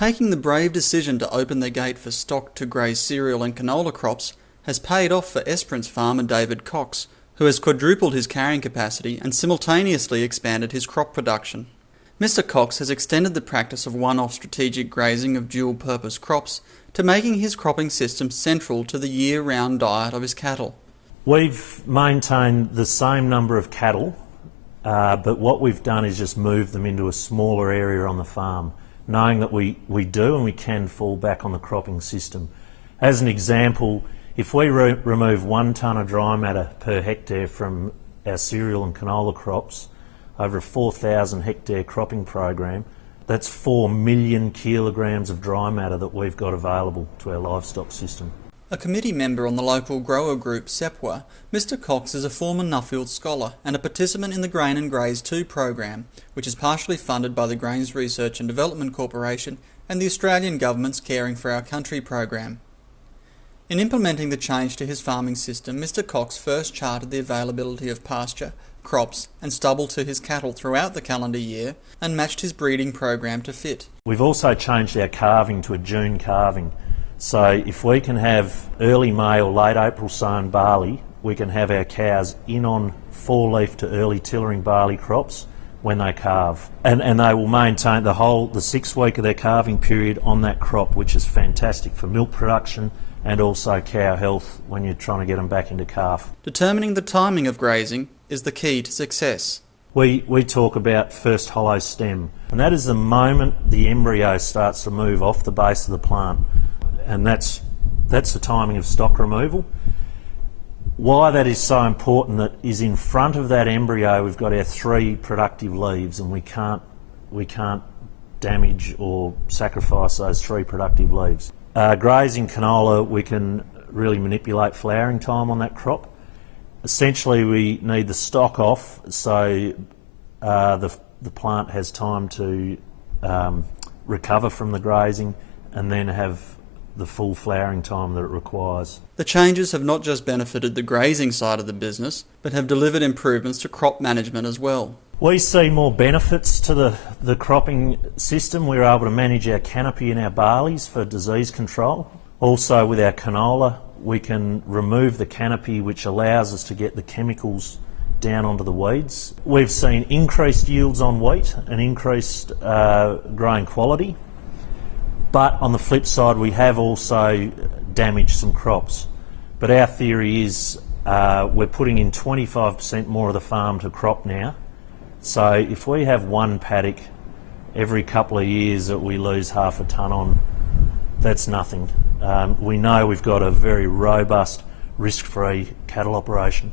Taking the brave decision to open their gate for stock to graze cereal and canola crops has paid off for Esperance farmer David Cox, who has quadrupled his carrying capacity and simultaneously expanded his crop production. Mr. Cox has extended the practice of one-off strategic grazing of dual-purpose crops to making his cropping system central to the year-round diet of his cattle. We've maintained the same number of cattle, but what we've done is just move them into a smaller area on the farm, knowing that we do and we can fall back on the cropping system. As an example, if we remove 1 tonne of dry matter per hectare from our cereal and canola crops over a 4,000 hectare cropping program, that's 4 million kilograms of dry matter that we've got available to our livestock system. A committee member on the local grower group SEPWA, Mr. Cox is a former Nuffield scholar and a participant in the Grain and Graze 2 program, which is partially funded by the Grains Research and Development Corporation and the Australian Government's Caring for Our Country program. In implementing the change to his farming system, Mr. Cox first charted the availability of pasture, crops and stubble to his cattle throughout the calendar year and matched his breeding program to fit. We've also changed our calving to a June calving. So if we can have early May or late April sown barley, we can have our cows in on 4-leaf to early tillering barley crops when they calve. And they will maintain the 6 week of their calving period on that crop, which is fantastic for milk production and also cow health when you're trying to get them back into calf. Determining the timing of grazing is the key to success. We talk about first hollow stem, and that is the moment the embryo starts to move off the base of the plant. And that's the timing of stock removal. Why that is so important that is in front of that embryo we've got our 3 productive leaves, and we can't damage or sacrifice those 3 productive leaves. Grazing canola, we can really manipulate flowering time on that crop. Essentially we need the stock off so the plant has time to recover from the grazing and then have the full flowering time that it requires. The changes have not just benefited the grazing side of the business, but have delivered improvements to crop management as well. We see more benefits to the cropping system. We're able to manage our canopy and our barleys for disease control. Also with our canola, we can remove the canopy, which allows us to get the chemicals down onto the weeds. We've seen increased yields on wheat and increased grain quality. But on the flip side, we have also damaged some crops. But our theory is we're putting in 25% more of the farm to crop now. So if we have 1 paddock every couple of years that we lose half a tonne on, that's nothing. We know we've got a very robust, risk-free cattle operation.